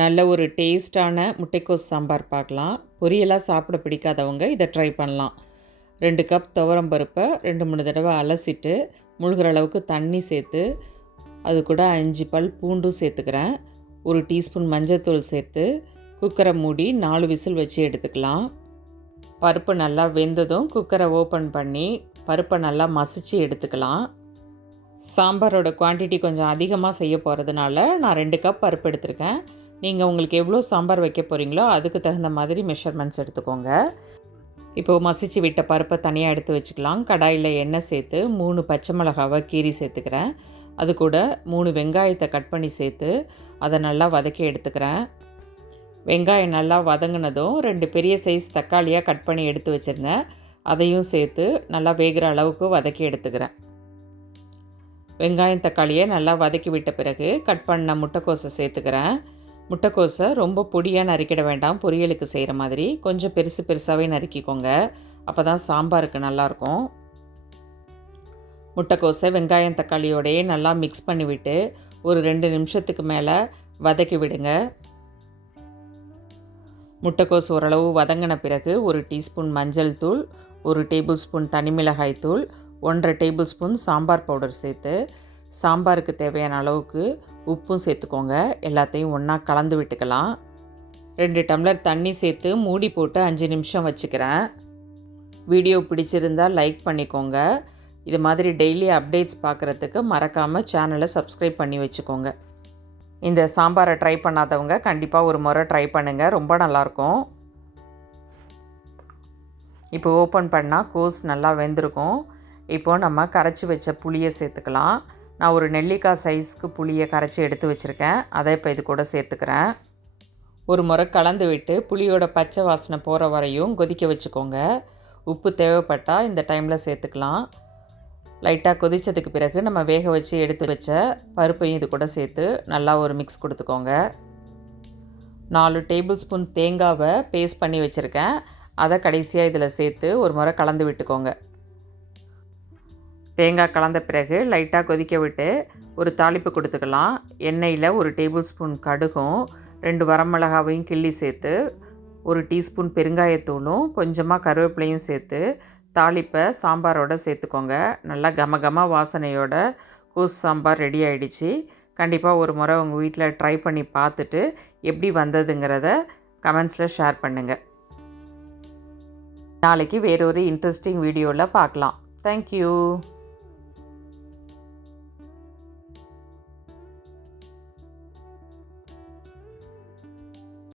நல்ல ஒரு டேஸ்டான முட்டைக்கோஸ் சாம்பார் பார்க்கலாம். பொரியலாக சாப்பிட பிடிக்காதவங்க இதை ட்ரை பண்ணலாம். ரெண்டு கப் துவரம் பருப்பை ரெண்டு மூணு தடவை அலசிட்டு முழுகிற அளவுக்கு தண்ணி சேர்த்து அது கூட அஞ்சு பல் பூண்டும் சேர்த்துக்கிறேன். ஒரு டீஸ்பூன் மஞ்சள்தூள் சேர்த்து குக்கரை மூடி நாலு விசில் வச்சு எடுத்துக்கலாம். பருப்பு நல்லா வெந்ததும் குக்கரை ஓப்பன் பண்ணி பருப்பை நல்லா மசிச்சு எடுத்துக்கலாம். சாம்பாரோட குவான்டிட்டி கொஞ்சம் அதிகமாக செய்ய போகிறதுனால நான் ரெண்டு கப் பருப்பு எடுத்திருக்கேன். நீங்கள் உங்களுக்கு எவ்வளோ சாம்பார் வைக்க போகிறீங்களோ அதுக்கு தகுந்த மாதிரி மெஷர்மெண்ட்ஸ் எடுத்துக்கோங்க. இப்போது மசிச்சு விட்ட பருப்பை தனியாக எடுத்து வச்சுக்கலாம். கடாயில் எண்ணெய் சேர்த்து மூணு பச்சை மிளகாவை கீரி சேர்த்துக்கிறேன். அது கூட மூணு வெங்காயத்தை கட் பண்ணி சேர்த்து அதை நல்லா வதக்கி எடுத்துக்கிறேன். வெங்காயம் நல்லா வதங்கினதும் ரெண்டு பெரிய சைஸ் தக்காளியாக கட் பண்ணி எடுத்து வச்சுருந்தேன். அதையும் சேர்த்து நல்லா வேகிற அளவுக்கு வதக்கி எடுத்துக்கிறேன். வெங்காயம் தக்காளியை நல்லா வதக்கி விட்ட பிறகு கட் பண்ண முட்டைக்கோஸை சேர்த்துக்கிறேன். முட்டைக்கோஸை ரொம்ப பொடியாக நறுக்கிட வேண்டாம். பொரியலுக்கு செய்கிற மாதிரி. கொஞ்சம் பெருசு பெருசாகவே நறுக்கிக்கோங்க. அப்போ தான் சாம்பாருக்கு நல்லாயிருக்கும் முட்டைக்கோஸை வெங்காயம் தக்காளியோடையே நல்லா மிக்ஸ் பண்ணிவிட்டு ஒரு ரெண்டு நிமிஷத்துக்கு மேலே வதக்கி விடுங்க. முட்டைக்கோஸ் ஓரளவு வதங்கின பிறகு ஒரு டீஸ்பூன் மஞ்சள் தூள் ஒரு டேபிள் ஸ்பூன் தனிமிளகாய் தூள் ஒன்றரை டேபிள் ஸ்பூன் சாம்பார் பவுடர் சேர்த்து சாம்பாருக்கு தேவையான அளவுக்கு உப்பும் சேர்த்துக்கோங்க. எல்லாத்தையும் ஒன்றா கலந்து விட்டுக்கலாம். ரெண்டு டம்ளர் தண்ணி சேர்த்து மூடி போட்டு அஞ்சு நிமிஷம் வச்சுக்கிறேன். வீடியோ பிடிச்சிருந்தால் லைக் பண்ணிக்கோங்க. இது மாதிரி டெய்லி அப்டேட்ஸ் பார்க்குறதுக்கு மறக்காமல் சேனலை சப்ஸ்கிரைப் பண்ணி வச்சுக்கோங்க. இந்த சாம்பாரை ட்ரை பண்ணாதவங்க கண்டிப்பாக ஒரு முறை ட்ரை பண்ணுங்கள் ரொம்ப நல்லாயிருக்கும். இப்போ ஓப்பன் பண்ணால் கோஸ் நல்லா வெந்திருக்கும். இப்போது நம்ம கரைச்சி வச்ச புளியை சேர்த்துக்கலாம். நான் ஒரு நெல்லிக்காய் சைஸ்க்கு புளியை கரைச்சி எடுத்து வச்சுருக்கேன். அதை இப்போ இது கூட சேர்த்துக்கிறேன். ஒரு முறை கலந்து விட்டு புளியோட பச்சை வாசனை போகிற வரையும் கொதிக்க வச்சுக்கோங்க. உப்பு தேவைப்பட்டால் இந்த டைமில் சேர்த்துக்கலாம். லைட்டாக கொதித்ததுக்கு பிறகு நம்ம வேக வச்சு எடுத்து வச்ச பருப்பையும் இது கூட சேர்த்து நல்லா ஒரு மிக்ஸ் கொடுத்துக்கோங்க. நாலு டேபிள் ஸ்பூன் தேங்காவை பேஸ்ட் பண்ணி வச்சுருக்கேன். அதை கடைசியாக இதில் சேர்த்து ஒரு முறை கலந்து விட்டுக்கோங்க. தேங்காய் கலந்த பிறகு லைட்டாக கொதிக்க விட்டு ஒரு தாளிப்பு கொடுத்துக்கலாம். எண்ணெயில் ஒரு டேபிள் ஸ்பூன் கடுகும் ரெண்டு வரமிளகாவையும் கிள்ளி சேர்த்து ஒரு டீஸ்பூன் பெருங்காயத்தூளும் கொஞ்சமாக கருவேப்பிலையும் சேர்த்து தாளிப்பை சாம்பாரோடு சேர்த்துக்கோங்க. நல்லா கம வாசனையோட கூஸ் சாம்பார் ரெடி ஆகிடுச்சு கண்டிப்பாக ஒரு முறை உங்கள் வீட்டில் ட்ரை பண்ணி பார்த்துட்டு எப்படி வந்ததுங்கிறத கமெண்ட்ஸில் ஷேர் பண்ணுங்கள் நாளைக்கு வேறொரு இன்ட்ரெஸ்டிங் வீடியோவில் பார்க்கலாம். தேங்க்யூ